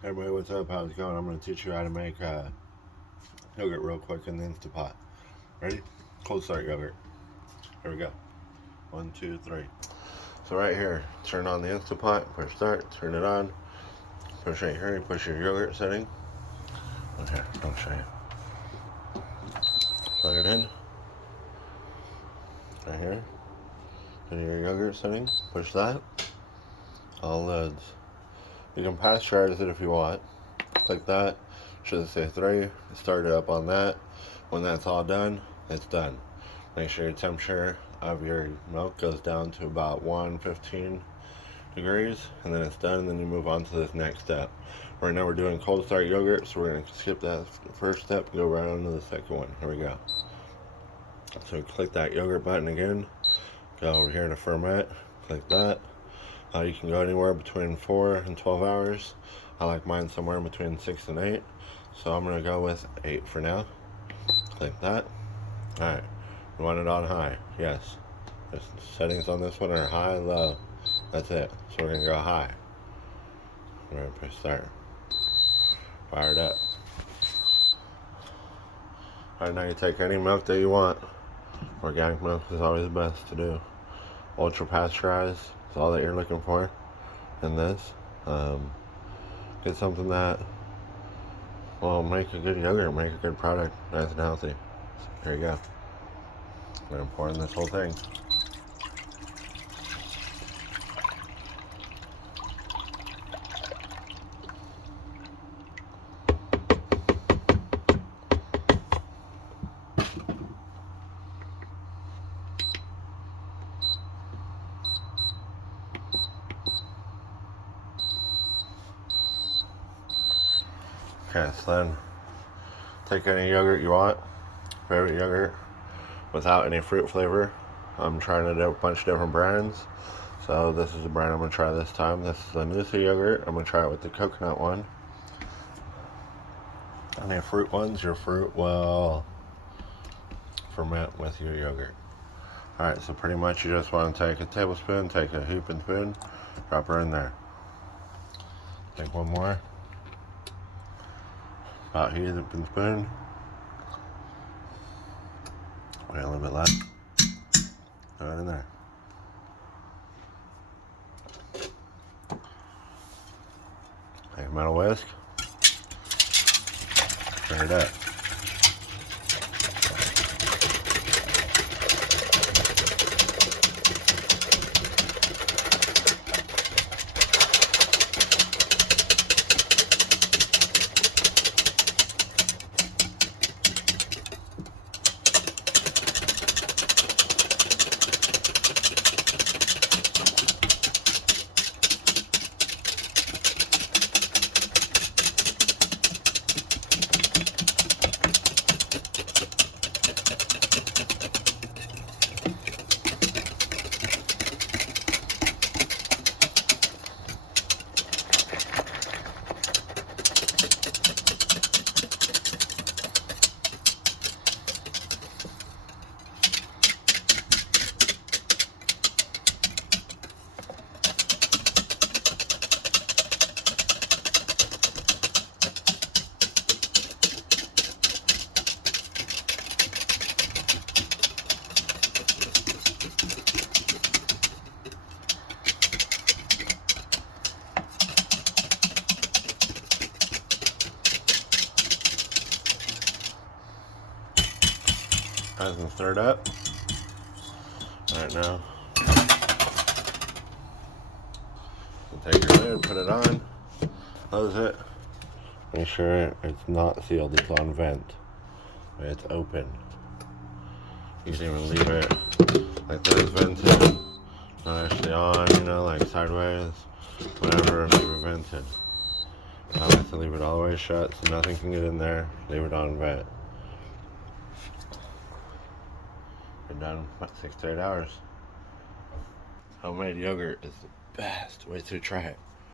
Hey everybody, what's up? How's it going? I'm going to teach you how to make yogurt real quick in the Instapot. Ready? Cold start yogurt. Here we go. 1, 2, 3. So right here, turn on the Instapot, push start, turn it on, push right here, push your yogurt setting. Okay, I'll show you. Plug it in. Right here. Go to your yogurt setting, push that. All loads. You can pasteurize it if you want. Click that. Should say 3. Start it up on that. When that's all done, it's done. Make sure your temperature of your milk goes down to about 115 degrees, and then it's done, and then you move on to this next step. Right now we're doing cold start yogurt, so we're going to skip that first step and go right on to the second one. Here we go. So click that yogurt button again. Go over here to ferment. Click that. You can go anywhere between 4 and 12 hours. I like mine somewhere between 6 and 8. So I'm going to go with 8 for now. Click that. Alright. You want it on high? Yes. The settings on this one are high, low. That's it. So we're going to go high. We're going to push start. Fire it up. Alright, now you take any milk that you want. Organic milk is always the best to do. Ultra pasteurized is all that you're looking for in this. Get something that will make a good yogurt, make a good product, nice and healthy. So here you go. I'm going to pour in this whole thing. Okay, so then take any yogurt you want, favorite yogurt, without any fruit flavor. I'm trying a bunch of different brands, so this is the brand I'm going to try this time. This is the noosa yogurt. I'm going to try it with the coconut one. Any fruit ones, your fruit will ferment with your yogurt. Alright, so pretty much you just want to take a tablespoon, take a heaping spoon, drop her in there. Take one more. About a heaping spoon. Wait a little bit left. Throw it in there. Take a metal whisk. Stir it up. Hasn't stirred up. Alright, now take your lid, put it on, close it. Make sure it's not sealed, it's on vent. It's open. You can even leave it like this, vented, not actually on, you know, like sideways, whatever, leave it vented. I like to leave it all the way shut so nothing can get in there. Leave it on vent. You're done about 6 to 8 hours. Homemade yogurt is the best. Wait till you try it.